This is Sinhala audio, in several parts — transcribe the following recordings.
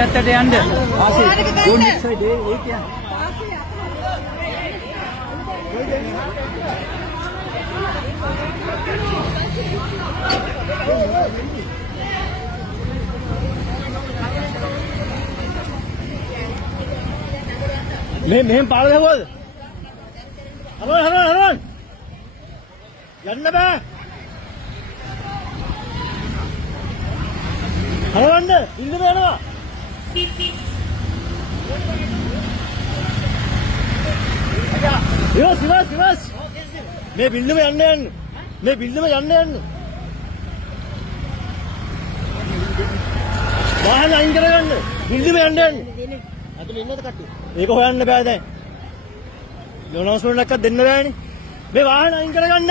පැත්තට යන්න. ආසේ go next side ඒ කියන්නේ. මෙහෙම පාර දැවුවද? හරවන්න. යන්න බෑ. හරවන්න ඉන්න බෑනවා. ඉවස්. මේ බිල්ඩම යන්න. වාහන අයින් කරගන්න. බිල්ඩම යන්න. අතේ ඉන්නද කට්ටිය? ඒක හොයන්න බෑ දැන්. ලොනෝස්මන්ට් එකක් දෙන්න බෑනේ. මේ වාහන අයින් කරගන්න.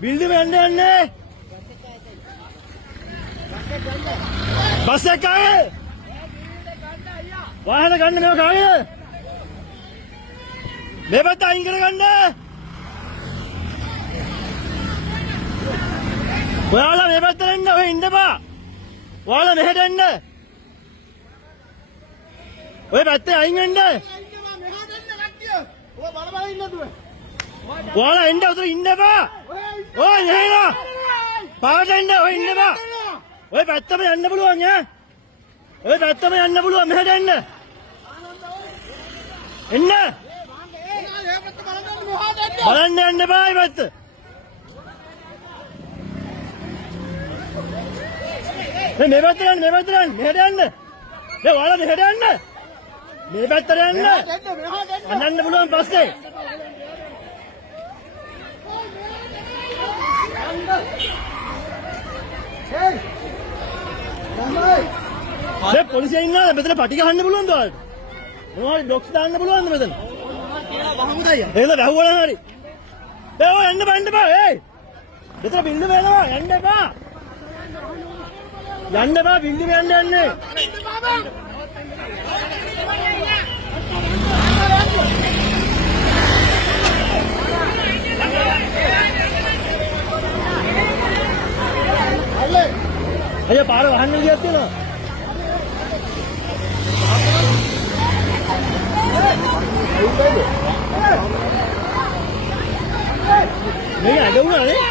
බිල්ඩම යන්න. බස් එක ආයේ. වාහන ගන්න මේක ආයේ. මේ පැත්ත අයින් කරගන්න. ඔයාලා මේ පැත්තට එන්න. ඔය ඉන්න බා. ඔයාලා මෙහෙට එන්න. ඔය පැත්තේ අයින් වෙන්න. ඔයාලා එන්න උතර ඉන්න බා. ඔය නේලා. පාට එන්න ඔය ඉන්න බා. ඔය පැත්තම යන්න පුළුවන් ඈ. ඔය පැත්තම යන්න පුළුවන් මෙහෙට එන්න. එන්න. බලන්න යන්න බෑ මේ පැත්ත. මේ පැත්තට යන්න. මෙහෙට යන්න. ඔයාලා මෙහෙට යන්න. මේ පැත්තට යන්න. අනන්න පුළුවන් පස්සේ. දැන් පොලිසිය ඉන්නවා මෙතන පටි ගහන්න පුළුවන්ද ඔයාලට? මොනවද ඩොක්ස් දාන්න පුළුවන්ද මෙතන? ඒක වැහුවනම් හරි. ඔය යන්න බෑ. මෙතන බිල්ඩින් වෙනවා යන්න එපා. බිල්ඩින් යන්නේ. අයියා පාර වහන්න විදියක් තියෙනවා. මේ අද උනානේ.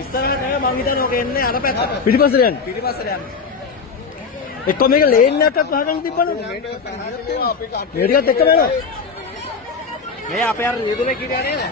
ඉස්සරහට මම හිතන්නේ ඔක එන්නේ අර පැත්ත. පිටිපස්සට යන්න. එක්ක මේක ලේන් එකක් වහගන්න තිබ්බනේ. මේ ටිකත් එක්කම යනවා. මේ අපේ අර රියදුවේ කියන්නේ නේද?